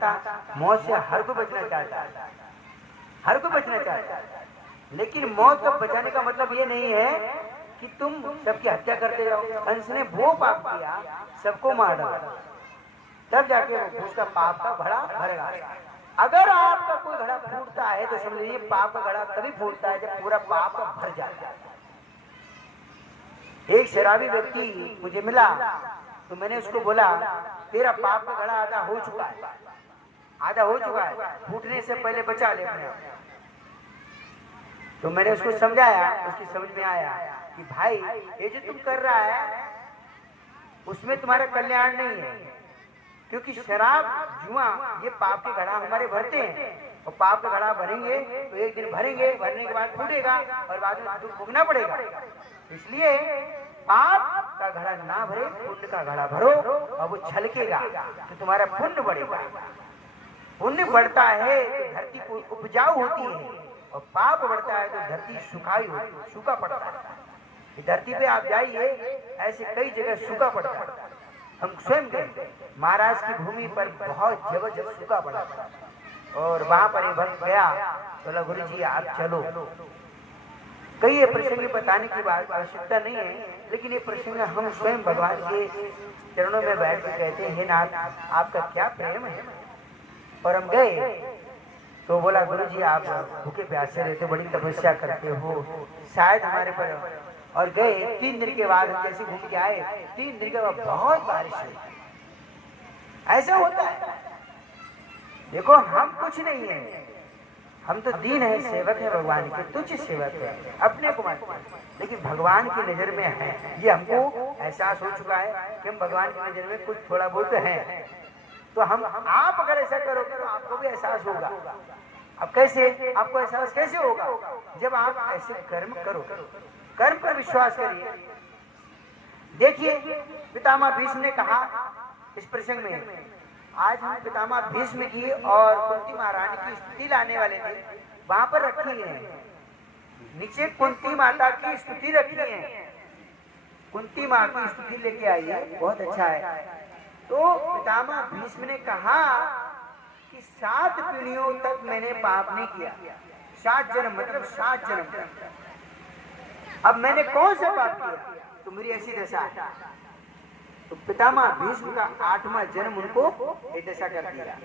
चाहता, मौत से हर कोई बचना चाहता है, हर कोई बचना चाहता है। लेकिन मौत को बचाने का मतलब ये नहीं है कि तुम सबकी हत्या करते जाओ। कंस ने वो पाप किया, सबको मार डाला, तब जाके वो उसका पाप का घड़ा भरेगा। अगर आपका कोई घड़ा फूटता है तो समझ लीजिए पाप का घड़ा तभी फूटता है जब पूरा पाप भर जाता है। एक शराबी व्यक्ति मुझे मिला तो मैंने उसको बोला, तेरा पाप का घड़ा आधा हो चुका है, आधा हो चुका है, फूटने से पहले बचा ले अपने आप। तो मैंने उसको समझाया, उसकी समझ में आया कि भाई ये जो तुम कर रहा है उसमें तुम्हारा कल्याण नहीं है, क्योंकि शराब जुआ ये पाप के घड़ा हमारे भरते हैं, और पाप का घड़ा भरेंगे तो एक दिन भरेंगे, भरने के बाद फूटेगा और बाद में दुख भोगना पड़ेगा। इसलिए पाप का घड़ा ना भरे, पुण्य का घड़ा भरो, और वो छलकेगा तो तुम्हारा पुण्य बढ़ेगा। पुण्य बढ़ता है तो धरती उपजाऊ होती है, और पाप बढ़ता है तो धरती सुखाई होती है, सूखा पड़ता है। धरती पे आप जाइए, ऐसे कई जगह सूखा पड़ता है। हम स्वयं गए महाराज की भूमि पर, बहुत जबरदस्त सूखा पड़ा था, और वहां पर एक भक्त गया, बोला गुरु जी आप चलो। कई ये प्रसंग बताने की बात आवश्यकता नहीं है, लेकिन ये प्रसंग हम स्वयं भगवान के चरणों में बैठ के कहते हैं, हे नाथ आपका क्या प्रेम है। और हम गए तो बोला गुरु जी आप भूखे प्यासे रहते, बड़ी तपस्या करते हो, शायद हमारे पर। और गए 3 दिन के बाद हम जैसे घूम के आए, 3 दिन के बाद बहुत बारिश हुई। ऐसा होता है। देखो हम कुछ नहीं है, हम तो दीन है, सेवक है भगवान के, तुच्छ सेवक है, अपने को मानते हैं, लेकिन भगवान की नजर में है। ये हमको एहसास हो चुका है कि हम भगवान की नजर में कुछ थोड़ा बहुत है। तो हम आप अगर ऐसा करोगे तो आपको भी एहसास होगा। अब कैसे आपको एहसास कैसे होगा? जब आप ऐसे कर्म करो, कर्म पर विश्वास करिए। देखिए पितामह भीष्म ने कहा इस प्रसंग में, आज हम पितामह भीष्म की और कुंती महारानी की स्तुति लाने वाले थे, वहां पर रखी है नीचे कुंती माता की स्तुति रखी है। कुंती माँ की स्तुति लेके आई है, बहुत अच्छा है। तो पितामह भीष्म ने कहा कि 7 पीढ़ियों तक मैंने पाप नहीं किया, 7 जन्म मतलब 7 जन्म। अब मैंने कौन सा पाप किया तो मेरी ऐसी दशा है। तो पितामह भीष्म का 8वां जन्म उनको ये दशा कर दिया।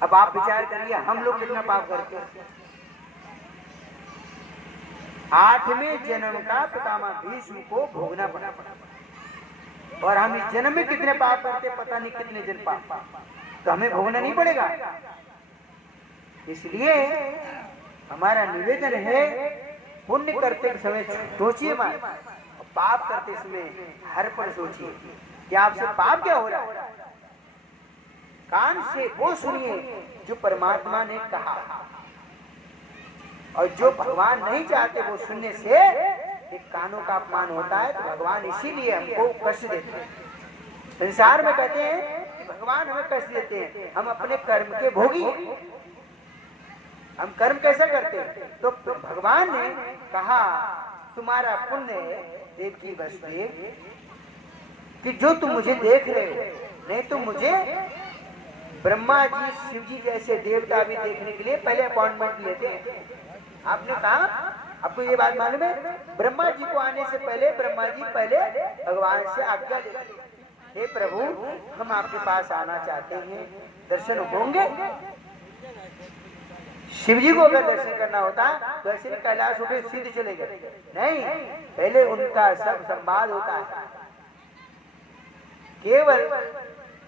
अब आप विचार करिए हम लोग कितना पाप करते हैं। 8वें जन्म का पितामह भीष्म को भोगना पड़ा, और हम इस जन्म में कितने पाप करते पता नहीं, कितने जन्म पाप, तो हमें भोगना नहीं पड़ेगा। इसलिए हमारा निवेदन है, पुण्य करते समय सोचिए मत, पाप करते समय हर पर सोचिए कि आपसे पाप क्या हो रहा है। कान से वो सुनिए जो परमात्मा ने कहा, और जो भगवान नहीं चाहते वो सुनने से एक कानों का अपमान होता है। तो भगवान इसीलिए हमको कष्ट देते हैं। संसार में कहते हैं कि भगवान हमें कष्ट देते हैं, हम अपने कर्म के भोगी। हम कर्म कैसे करते हैं? तो भगवान ने कहा तुम्हारा पुण्य देवकी वसुदेव कि जो तुम मुझे देख रहे हो, नहीं तो मुझे ब्रह्मा जी शिव जी जैसे देवता भी देखने के लिए पहले अपॉइंटमेंट लेते हैं। आपने कहा, आपको ये बात मालूम है, ब्रह्मा जी को आने से पहले ब्रह्मा जी पहले भगवान से आज्ञा लेते, हे प्रभु हम आपके पास आना चाहते हैं, दर्शन होंगे। शिव जी को अगर दर्शन करना होता तो ऐसे ही कैलाश होकर सीधे चले गए, नहीं, पहले उनका सब संवाद होता है। केवल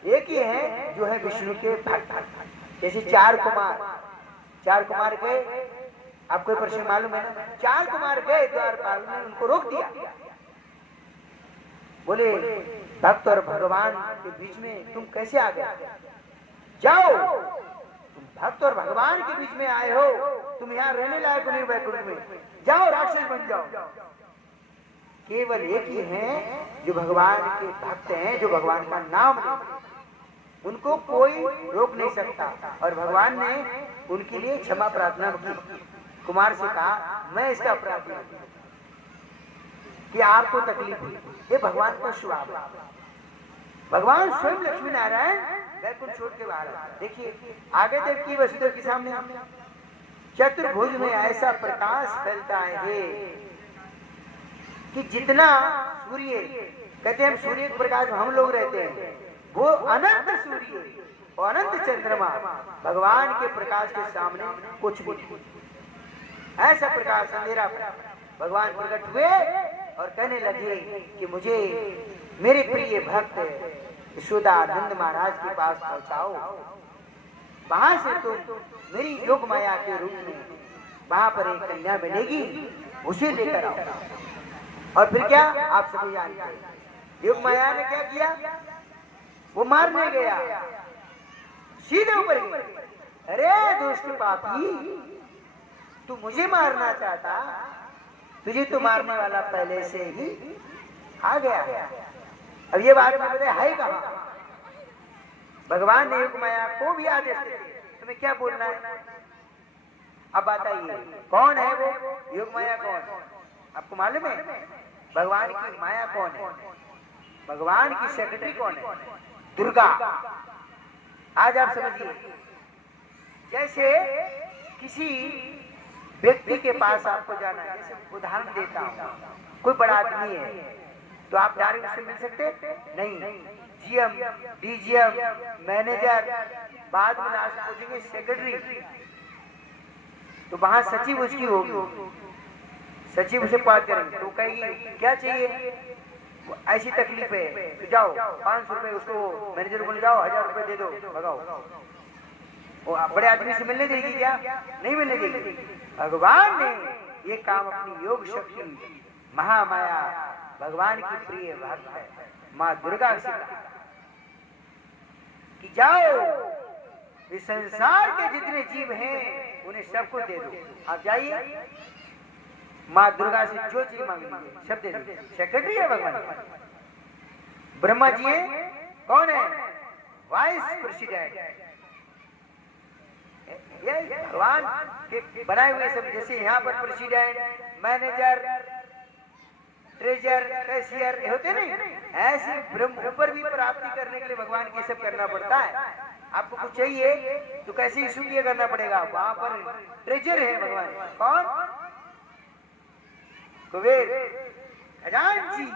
एक ही है जो है विष्णु के भक्त। जैसे 4 कुमार गए, आपको प्रश्न मालूम है ना, 4 कुमार गए, द्वारपाल ने उनको रोक दिया, बोले भक्त और भगवान के बीच में तुम कैसे आ गए? जाओ, तुम भक्त और भगवान के बीच में आए हो, तुम यहाँ रहने लायक नहीं वैकुंठ में, जाओ राक्षस बन जाओ। केवल एक ही है जो भगवान के भक्त हैं, जो भगवान का नाम लेते, उनको कोई रोक नहीं सकता। और भगवान ने उनके लिए क्षमा प्रार्थना की। कुमार से कहा मैं इसका अपराधी हूं कि आपको तकलीफ हुई, ये भगवान का स्वभाव है। भगवान स्वयं लक्ष्मी नारायण वैकुंठ छोड़ के बाहर आए। देखिए आगे देवकी वसुदेव के सामने चतुर्भुज में ऐसा प्रकाश फैलता है कि जितना सूर्य, कहते हैं सूर्य के प्रकाश में हम लोग रहते हैं, वो अनंत सूर्य और अनंत चंद्रमा भगवान के प्रकाश के सामने कुछ नहीं। ऐसा प्रकाश अंधेरा भगवान प्रकट हुए और कहने लगे कि मुझे मेरे प्रिय भक्त यशोदानंद महाराज के पास पहुंचाओ, वहां से तुम मेरी योग माया के रूप में वहां पर एक कन्या मिलेगी, उसे लेकर आओ। और फिर क्या आप सभी जानते हैं, योग माया ने क्या किया, वो मारने गया, सीधे ऊपर गया। अरे दुष्ट पापी, तू मुझे मारना चाहता, तुझे तो मारने वाला पहले से ही आ गया। अब ये बात में बताए है कहां? भगवान ने योग माया को भी आदेश दिया, तुम्हें क्या बोलना है? अब बताइए कौन है वो योग माया? कौन आपको मालूम है? भगवान की माया कौन है? भगवान की सेक्रेटरी कौन है? दुर्गा। आज आप समझिए, जैसे किसी व्यक्ति के पास आपको जाना है, जैसे उदाहरण देता हूँ, कोई बड़ा आदमी है तो आप डायरेक्ट उससे मिल सकते नहीं। जीएम, डीजीएम, मैनेजर, बाद में लास्ट पूछेंगे सेक्रेटरी, तो वहां सचिव उसकी होगी, सचिव उसे बात करेंगे तो कहेगी क्या चाहिए, ऐसी तकलीफ है तो जाओ 500 रुपए उसको मैनेजर को ले जाओ, 1000 रुपए दे दो, भगाओ। वो बड़े आदमी से मिलने देगी क्या? नहीं मिलने देगी। भगवान ने ये काम अपनी योग शक्ति महामाया भगवान की प्रिय भक्त है माँ दुर्गा से कि जाओ इस संसार के जितने जीव हैं उन्हें सबको दे दो, आप जाइए माँ दुर्गा से जो चीज मांग लीजिए सब दे दो। सेक्रेटरी है भगवान। ब्रह्मा जी है, कौन है? Vice president. ये भगवान के बनाए हुए सब, जैसे यहाँ पर प्रेसिडेंट, मैनेजर, ट्रेजर, कैशियर होते नहीं, ऐसे ब्रह्म ऊपर भी प्राप्ति करने के लिए भगवान के सब करना पड़ता है। आपको कुछ चाहिए तो कैसे इशू किया करना पड़ेगा, वहां पर ट्रेजर है भगवान। कौन? कुबेर, खजांची,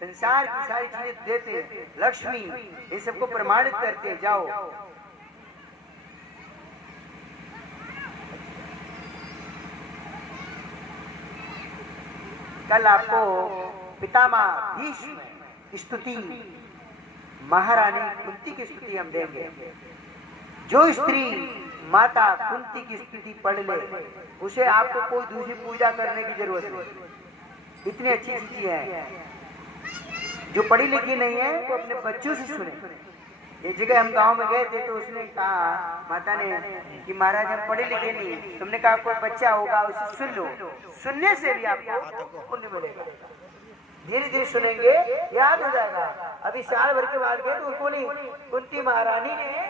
संसार की सारी चीजें देते हैं, लक्ष्मी, ये सबको प्रमाणित करते हैं। जाओ कल आपको पितामह भीष्म स्तुति, महारानी कुंती की स्तुति हम देंगे। जो स्त्री माता कुंती की स्तुति पढ़ ले उसे आपको कोई दूसरी पूजा करने की जरूरत नहीं। इतनी अच्छी चीजें हैं। जो पढ़ी लिखी नहीं है वो अपने बच्चों से सुने। एक जगह हम गांव में गए थे तो उसने कहा माता ने कि महाराज हम पढ़े लिखे नहीं, तुमने कहा कोई बच्चा होगा उसे सुन लो, सुनने से भी आपको पुण्य मिलेगा। धीरे धीरे सुनेंगे याद हो जाएगा। अभी साल भर के बाद गए तो उनको नहीं, कुंती महारानी ने